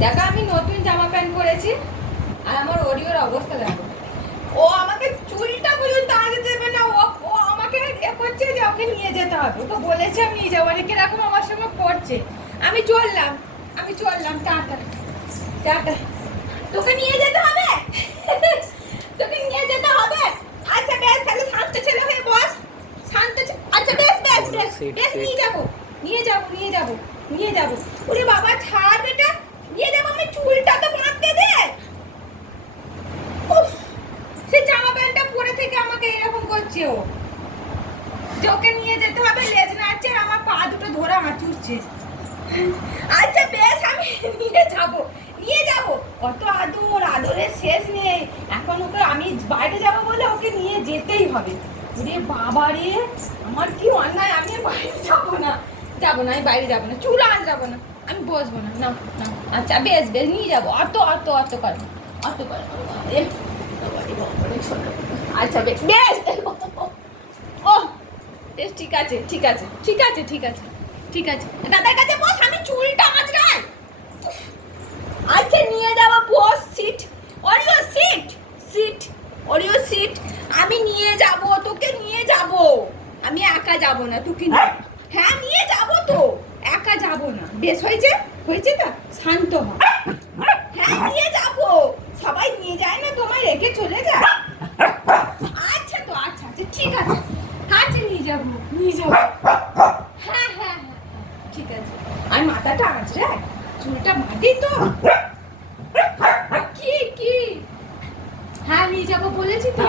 দেখো আমি নতুন জামা প্যান্ট পরেছি আর আমার অডিওর অবস্থা দেখো। ও আমাকে চুলটা পর্যন্ত আগে দেবে না ও ও আমাকে এ করছে যে ওকে নিয়ে যেতে হবে। ওকে বলেছে আমি নিয়ে যাব অনেক এরকম আমার সঙ্গে করছে আমি চললাম আমি চললাম টাটা টাটা। তোকে নিয়ে যেতে হবে? তোকে নিয়ে যেতে হবে? আচ্ছা বেশ তাহলে শান্ত ছেলে হয়ে বস। শান্ত আচ্ছা বেশ বেশ বেশ নিয়ে যাব নিয়ে যাব নিয়ে যাব নিয়ে যাব। ওরে বাবা ছাড় বেটা নিয়ে যাব আমি চুলটা তো বাঁধতে দে উফ, সে জামা প্যান্টটা পরে থেকে আমাকে এরকম করছে ও। ওকে নিয়ে যেতে হবে, লেজ নাড়ছে আর আমার পা দুটো ধরে আঁচুরছে আচ্ছা বেশ, আমি নিয়ে যাব নিয়ে যাব। কত আদর আদরের শেষ নেই। এখন ওকে আমি বাইরে যাব বলে ওকে নিয়ে যেতেই হবে। রে বাবা রে, আমার কি অন্যায়? আমি বাইরে যাব না। যাব না, আমি বাইরে যাব না, চুল আজ যাব না। আমি বসবো না না না। আচ্ছা বেশ বেশ, নিয়ে যাব। অত অত অত কর অত কর। আচ্ছা বেশ বেশ বেশ ঠিক আছে ঠিক আছে ঠিক আছে ঠিক আছে ঠিক আছে। দাদার কাছে বস আমি চুলটা আঁচড়াই আচ্ছা নিয়ে যাব boss sit Oreo sit sit Oreo sit. আমি নিয়ে যাব তোকে নিয়ে যাব। আমি একা যাব না তোকে নিয়ে হ্যাঁ? নিয়ে যাব তো। একা যাব না। বেশ হয়েছে? হয়েছে তো? শান্ত হ। ঠিক আছে। আর মাথাটা আঁচড়ায় চুলটা মাটি তো। কি কি? হ্যাঁ নিয়ে যাব বলেছি তো।